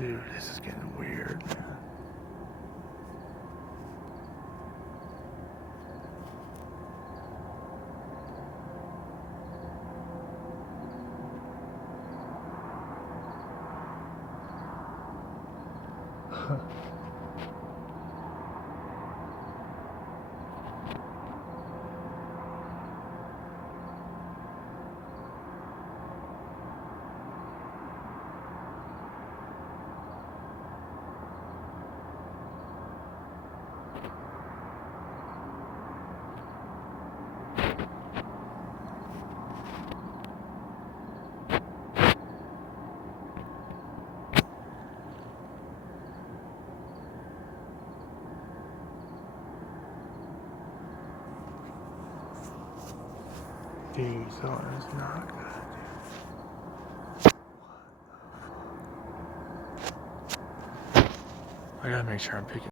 Dude, this is getting weird, man. Dude, something is not good, dude. I gotta make sure I'm picking